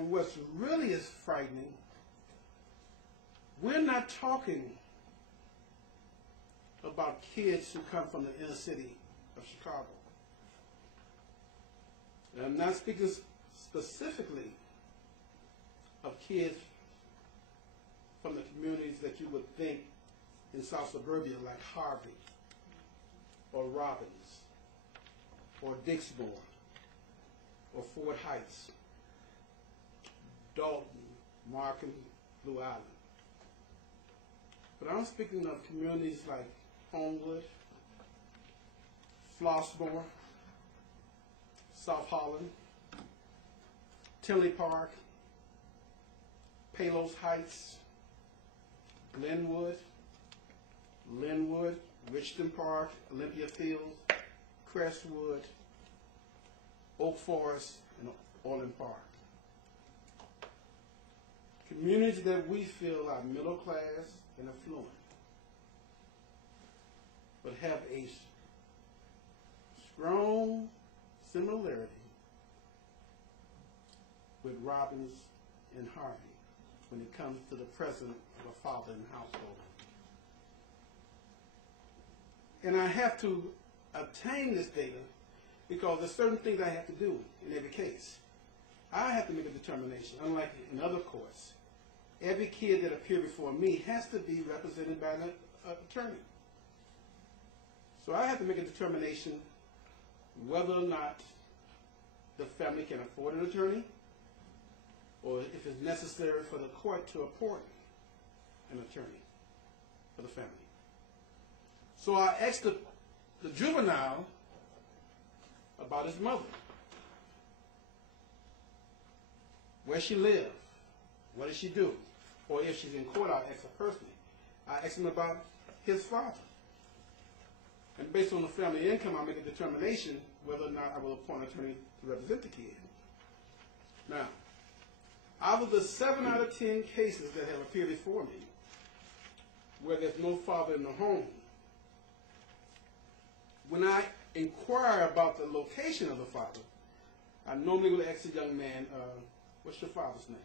And what's really is frightening, we're not talking about kids who come from the inner city of Chicago. And I'm not speaking specifically of kids from the communities that you would think in South Suburbia, like Harvey, or Robbins, or Dixmoor, or Fort Heights, Dalton, Markham, Blue Island. But I'm speaking of communities like Homewood, Flossmoor, South Holland, Tinley Park, Palos Heights, Glenwood, Linwood, Richton Park, Olympia Fields, Crestwood, Oak Forest, and Orland Park. Communities that we feel are middle class and affluent, but have a strong similarity with Robbins and Harvey when it comes to the presence of a father in the household. And I have to obtain this data because there's certain things I have to do in every case. I have to make a determination, unlike in other courts. Every kid that appears before me has to be represented by an attorney. So I have to make a determination whether or not the family can afford an attorney, or if it's necessary for the court to appoint an attorney for the family. So I asked the juvenile about his mother, where she lived, what did she do, or if she's in court, I'll ask her personally. I asked him about his father. And based on the family income, I'll make a determination whether or not I will appoint an attorney to represent the kid. Now, out of the 7 out of 10 cases that have appeared before me, where there's no father in the home, when I inquire about the location of the father, I normally will ask the young man, what's your father's name?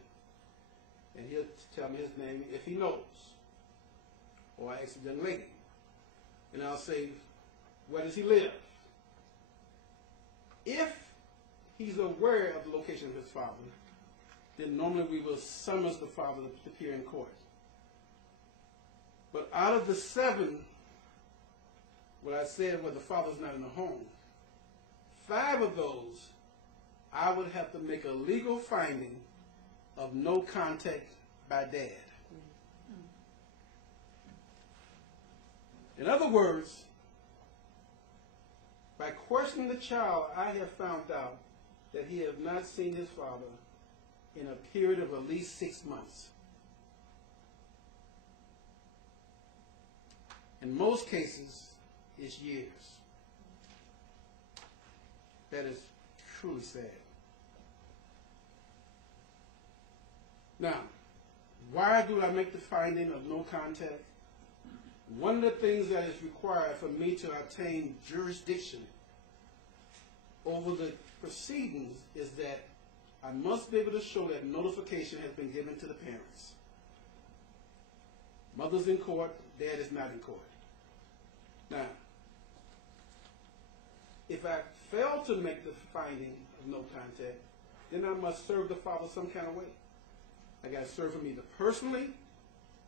And he'll tell me his name if he knows. Or I ask the young lady, and I'll say, where does he live? If he's aware of the location of his father, then normally we will summons the father to appear in court. But out of the 7, what I said where the father's not in the home, 5 of those, I would have to make a legal finding of no contact by dad. In other words, by questioning the child, I have found out that he has not seen his father in a period of at least 6 months. In most cases, it's years. That is truly sad. Now, why do I make the finding of no contact? One of the things that is required for me to obtain jurisdiction over the proceedings is that I must be able to show that notification has been given to the parents. Mother's in court, dad is not in court. Now, if I fail to make the finding of no contact, then I must serve the father some kind of way. I got to serve him either personally,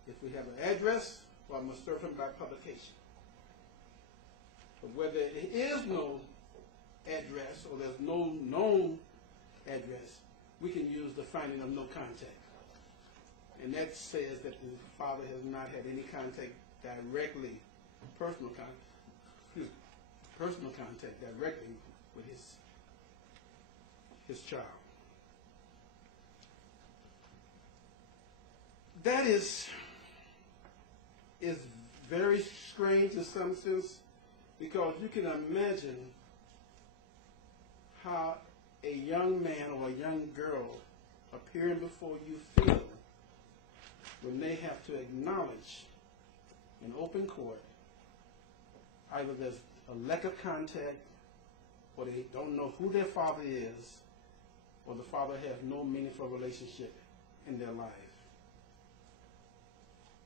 if we have an address, or I must serve him by publication. But where there is no address, or there's no known address, we can use the finding of no contact. And that says that the father has not had any contact directly, personal contact directly with his child. That is very strange in some sense, because you can imagine how a young man or a young girl appearing before you feel when they have to acknowledge in open court either there's a lack of contact, or they don't know who their father is, or the father has no meaningful relationship in their life.